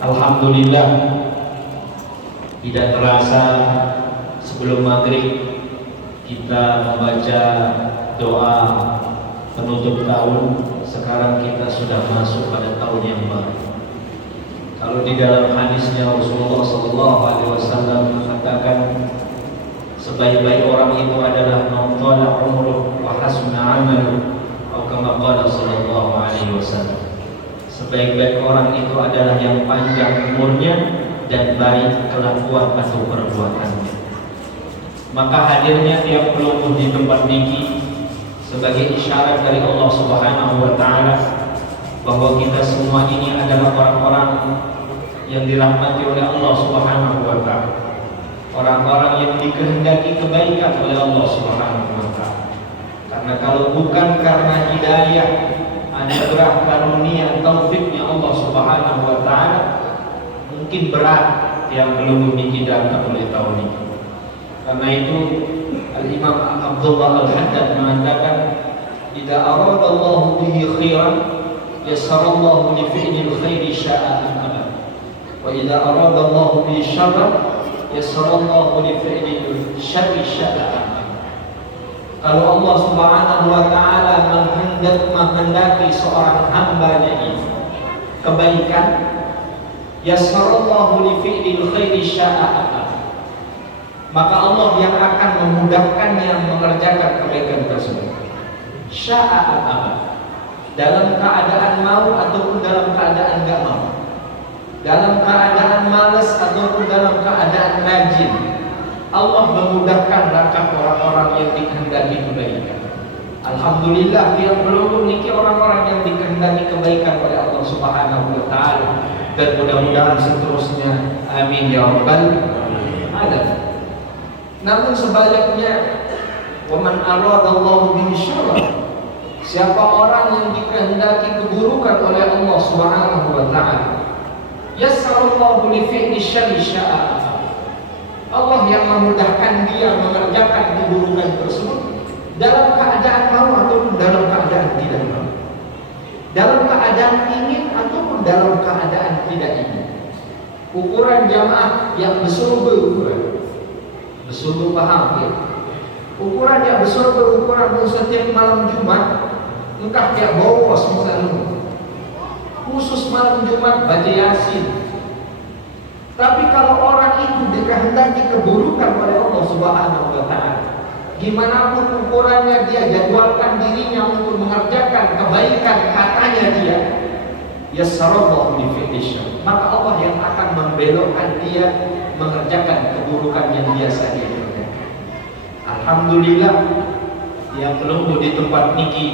Alhamdulillah, tidak terasa sebelum maghrib kita membaca doa penutup tahun. Sekarang kita sudah masuk pada tahun yang baru. Kalau di dalam hadisnya Rasulullah SAW mengatakan sebaik-baik orang itu adalah man tala umruh wa hasuna amaluh, atau kama qala sallallahu alaihi wasallam. Sebaik-baik orang itu adalah yang panjang umurnya dan baik kelakuan atau perbuatannya. Maka hadirnya tiap pelungguh di tempat niki sebagai isyarat dari Allah Subhanahu wa taala bahwa kita semua ini adalah orang-orang yang dirahmati oleh Allah Subhanahu wa taala. Orang-orang yang dikehendaki kebaikan oleh Allah Subhanahu wa taala. Karena kalau bukan karena hidayah, anugerah karunia taufiknya Allah Subhanahu wa taala, mungkin berat yang belum dikidapkan oleh tahun ini. Karena itu Al-Imam Abdullah Al-Haddad mengatakan, "Idza arada Allah bihi khairan, yassarallahu li fi'lil khairi sya'an abad. Wa idza arada Allah bihi syarran, yassarallahu li fi'lil syarri sya'an." Kalau Allah Subhanahu wa taala menghendaki seorang hambanya ini kebaikan, yassarallahu li fi'lil khairi sya'an, maka Allah yang akan memudahkannya mengerjakan kebaikan tersebut. Sya'an, dalam keadaan mau ataupun dalam keadaan enggak mau, dalam keadaan malas ataupun dalam keadaan rajin, Allah memudahkan langkah orang-orang yang dikehendaki kebaikan. Alhamdulillah, yang belum memiliki orang-orang yang dikehendaki kebaikan oleh Allah Subhanahu wa taala, dan mudah-mudahan seterusnya, amin ya rabbal alamin. Namun sebaliknya, wa man aradallahu bihi syarran, siapa orang yang dikehendaki keburukan oleh Allah Subhanahu wa taala, yassarallahu li fi'li syarri syaa'a, Allah yang memudahkan dia mengerjakan keburukan tersebut dalam keadaan mau ataupun dalam keadaan tidak mau, dalam keadaan ingin ataupun dalam keadaan tidak ingin. Ukuran jamaah yang besar berukuran, besar paham ya? Ukuran yang besar berukuran setiap malam Jumat, engkau tiap bawa misalnya khusus malam Jumat baca Yasin. Tapi kalau orang itu dikehendaki keburukan oleh Allah Subhanahu wa taala, gimana pun ukurannya dia jadwalkan dirinya untuk mengerjakan kebaikan katanya dia, yassarallahu li fi'li syarr, maka Allah yang akan membelokkan dia mengerjakan keburukan yang biasa dia kerjakan. Alhamdulillah, yang belum di tempat niki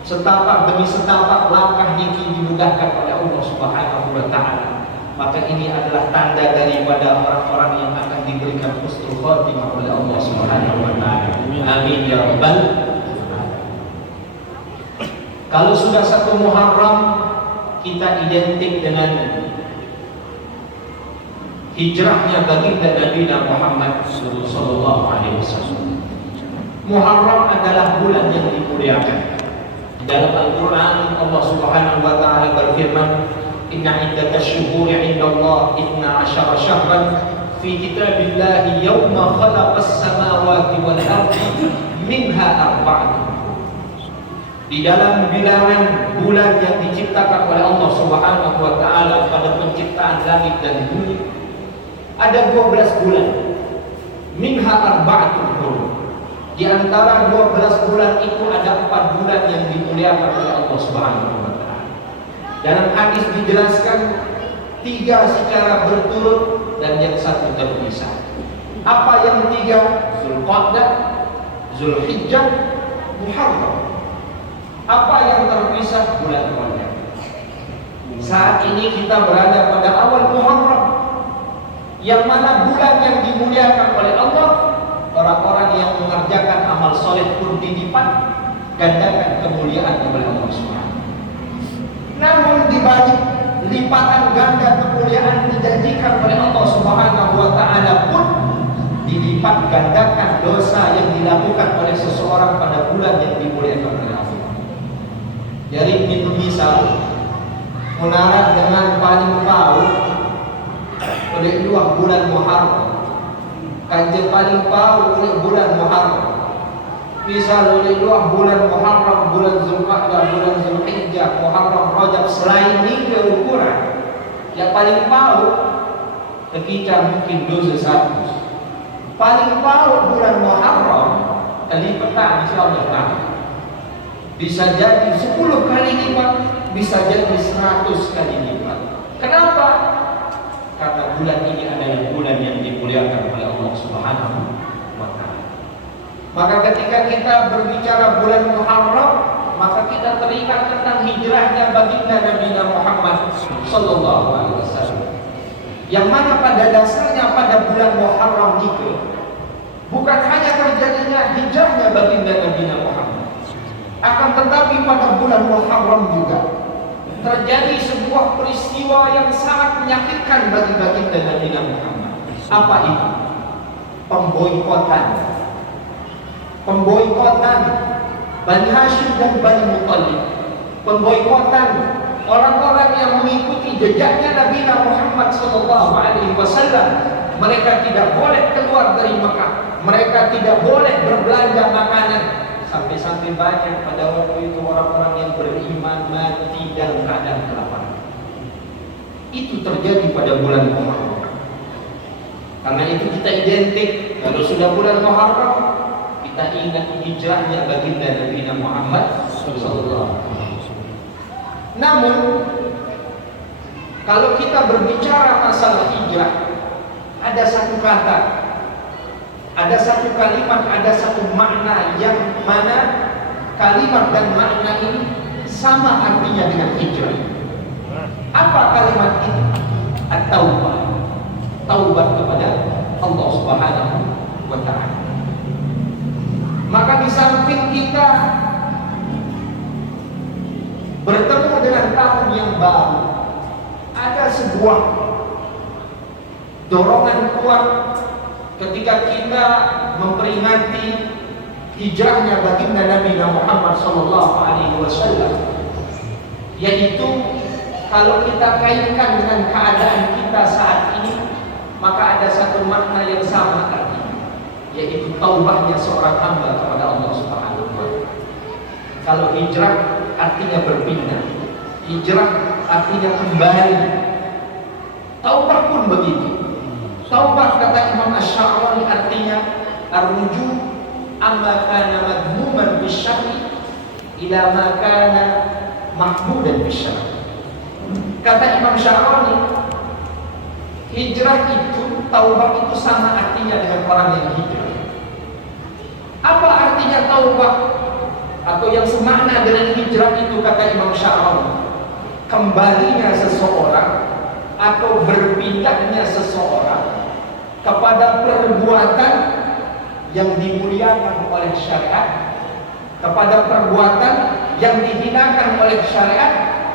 setapak demi setapak langkah niki dimudahkan oleh Allah Subhanahu wa taala. Maka ini adalah tanda daripada orang-orang yang akan diberikan husnul khatimah oleh Allah Subhanahu wa taala. Amin ya rabbal alamin. Kalau sudah 1 Muharram, kita identik dengan hijrahnya baginda Nabi Muhammad sallallahu alaihi wasallam. Muharram adalah bulan yang dimuliakan. Dalam Al-Qur'an Allah Subhanahu wa taala berfirman, "Inna iddatash syuhuri 'indallahi 12 syahran fi kitabillahi yawma khalaqas samawati wal ardi minha arba'atun." Di dalam bilangan bulan yang diciptakan oleh Allah Subhanahu wa taala pada penciptaan langit dan bumi ada 12 bulan. Minha arba'atun hurum. Di antara 12 bulan itu ada 4 bulan yang dimuliakan oleh Allah Subhanahu wa taala. Dalam hadis dijelaskan 3 secara berturut dan yang 1 terpisah. Apa yang 3? Zulqa'dah, Zulhijjah, Muharram. Apa yang terpisah? Bulan Rajab. Saat ini kita berada pada awal Muharram, yang mana bulan yang dimuliakan oleh Allah. Orang-orang yang mengerjakan amal soleh pun dilipat gandakan kemuliaan oleh Allah SWT. Namun dibalik lipatan ganda kemuliaan dijanjikan oleh Allah Subhanahu wa taala pun dilipat gandakan dosa yang dilakukan oleh seseorang pada bulan yang dimuliakan oleh Allah. Jadi misal Munarat dengan paling paut oleh 2 bulan Muharram. Kajian paling paut oleh bulan Muharram. Misal oleh 2 bulan Muharram, bulan Zulqa'dah, bulan Zulhijjah, Muharram, Rajab, selain hingga ukuran yang paling paut ketika mungkin dosa 100. Paling paut bulan Muharram kali petang insyaallah taala. Bisa jadi 10 kali lipat, bisa jadi 100 kali lipat. Kenapa? Karena bulan ini adalah bulan yang dimuliakan oleh Allah Subhanahu wa taala. Maka ketika kita berbicara bulan Muharram, maka kita teringat tentang hijrahnya baginda Nabi Muhammad sallallahu alaihi wasallam. Yang mana pada dasarnya pada bulan Muharram itu bukan hanya terjadinya hijrahnya baginda Nabi Muhammad, akan tetapi pada bulan Muharram juga terjadi sebuah peristiwa yang sangat menyakitkan bagi baginda Nabi Muhammad. Apa itu? Pemboikotan Bani Hashim dan Bani Muttalib. Pemboikotan orang-orang yang mengikuti jejaknya Nabi Muhammad sallallahu alaihi wasallam. Mereka tidak boleh keluar dari Mekah. Mereka tidak boleh berbelanja makanan. Sampai-sampai banyak pada waktu itu orang-orang yang beriman mati dalam keadaan kelaparan. Itu terjadi pada bulan Muharram. Karena itu kita identik, kalau sudah bulan Muharram kita ingat hijrahnya baginda Nabi Muhammad sallallahu alaihi wasallam. Namun kalau kita berbicara masalah hijrah, ada satu kata, ada satu kalimat, ada satu makna yang mana kalimat dan makna ini sama artinya dengan hijrah. Apa kalimat itu? At-taubah. Taubat kepada Allah Subhanahu wa taala. Maka di samping kita bertemu dengan tahun yang baru, ada sebuah dorongan kuat ketika kita memperingati hijrahnya baginda Nabi Muhammad sallallahu alaihi wasallam, yaitu kalau kita kaitkan dengan keadaan kita saat ini, maka ada satu makna yang sama artinya, yaitu taubahnya seorang hamba kepada Allah Subhanahu wa taala. Kalau hijrah artinya berpindah, hijrah artinya kembali. Taubah pun begitu. Taubah kata Imam Asy-Sya'rani artinya ar-ruju' amma kana madhmuman bisyar'i ila ma kana mahmudan bisyar'i. Kata Imam Sya'rani, hijrah itu, taubah itu sama artinya dengan orang yang hijrah. Apa artinya taubah atau yang semakna dengan hijrah itu? Kata Imam Sya'rani, kembalinya seseorang atau berpindahnya seseorang kepada perbuatan yang dimuliakan oleh syariat, kepada perbuatan yang dihinakan oleh syariat,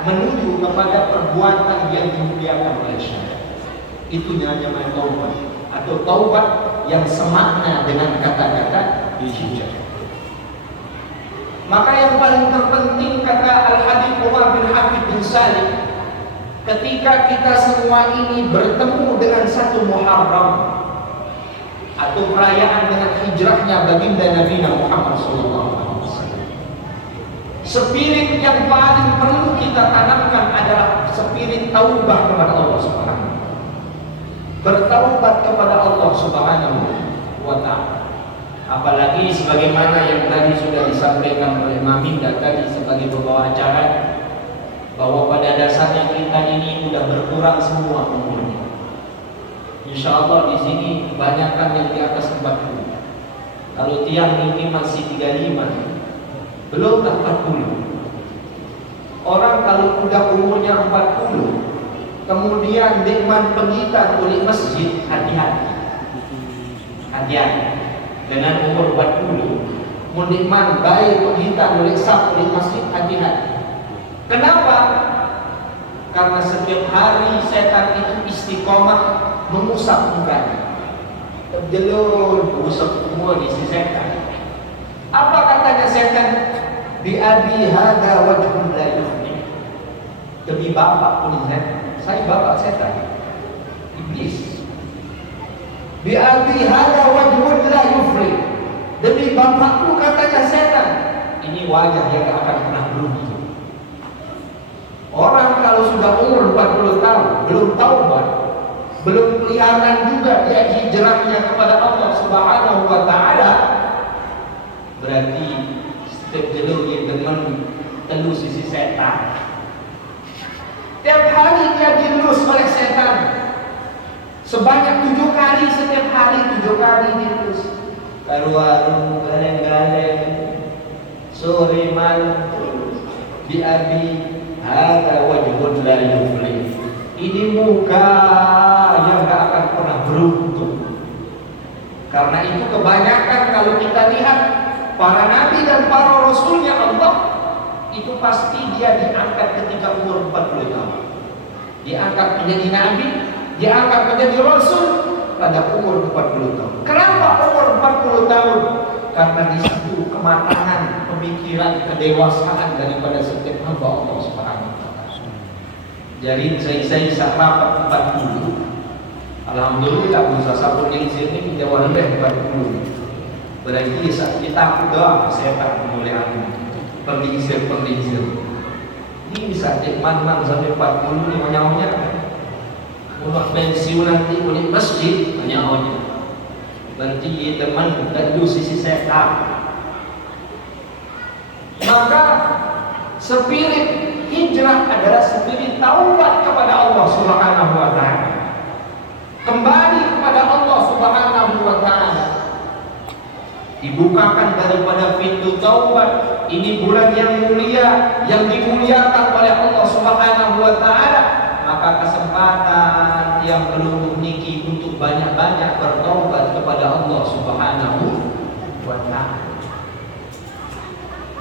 menuju kepada perbuatan yang dimuliakan oleh syariat. Itu namanya taubat, atau taubat yang semakna dengan kata-kata hijrah. Maka yang paling terpenting, kata Al-Habib Umar bin Habib bin Salim, ketika kita semua ini bertemu dengan satu Muharram atau perayaan dengan hijrahnya baginda Nabi Muhammad SAW, spirit yang paling perlu kita tanamkan adalah spirit taubah kepada Allah Subhanahu. Bertaubat kepada Allah Subhanahu wa taala. Apalagi sebagaimana yang tadi sudah disampaikan oleh Maminda tadi sebagai pembawa acara, bahwa pada dasarnya kita ini sudah berkurang semua umurnya. Insya Allah di sini kebanyakan yang di atas 40. Kalau tiang ini masih 35, belumlah 40. Orang kalau udah umurnya 40, kemudian nikmat pengikat oleh masjid, hati-hati. Hati-hati dengan umur 40, menikmat baik pengikat oleh sab oleh masjid, hati-hati. Kenapa? Karena setiap hari setan itu istiqomah mengusap mukanya, terjelur, usap semua di si setan. Apa katanya setan? Bi abi hadza wajhun la yufni. Demi bapak pun saya bapak setan, iblis. Bi abi hada wajhun la yufri. Demi bapakku katanya setan, ini wajah yang gak akan pernah berubah. Orang kalau sudah umur 40 tahun belum taubat, belum kelihatan juga dia hijrahnya kepada Allah Subhanahu wa taala, berarti setiap jalur yang demen telu sisi setan. Tiap hari dia dilus oleh setan. Sebanyak 7 kali, setiap hari 7 kali dilus. Karu-karu, galeng-galeng, sore malam, biabi, hada wajhun la yuflih. Ini muka yang gak akan pernah beruntung. Karena itu kebanyakan kalau kita lihat para nabi dan para rasulnya Allah, itu pasti dia diangkat ketika umur 40 tahun. Diangkat menjadi nabi, diangkat menjadi rasul pada umur 40 tahun. Kenapa umur 40 tahun? Karena di situ kematangan pemikiran, kedewasaan daripada setiap hamba Allah Subhanahu wa taala. Jadi saya rapat 40. Alhamdulillah bisa sabun yang sini jauh lebih 40. Berarti saat kita doa saya tak mulai pendingsir. Ini bisa man sampai 40 ni nyawanya. Untuk pensiun nanti boleh masjid nyawanya. Berarti teman dan itu sisi setan. Maka spirit hijrah adalah spirit taubat kepada Allah Subhanahu wa taala. Kembali kepada Allah Subhanahu wa taala. Dibukakan daripada pintu taubat. Ini bulan yang mulia, yang dimuliakan oleh Allah Subhanahu wa taala. Maka kesempatan yang belum memiliki untuk banyak-banyak bertaubat kepada Allah Subhanahu wa taala.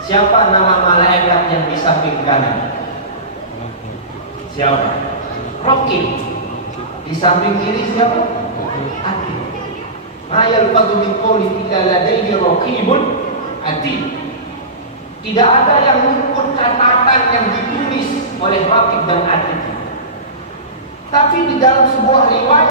Siapa nama malaikat yang di samping kanan? Siapa? Raqib. Di samping kiri siapa? Atid. Ma yalfadhu min qawlin illa ladayhi raqibun atid. Tidak ada yang luput catatan yang ditulis oleh Raqib dan Atid. Tapi di dalam sebuah riwayat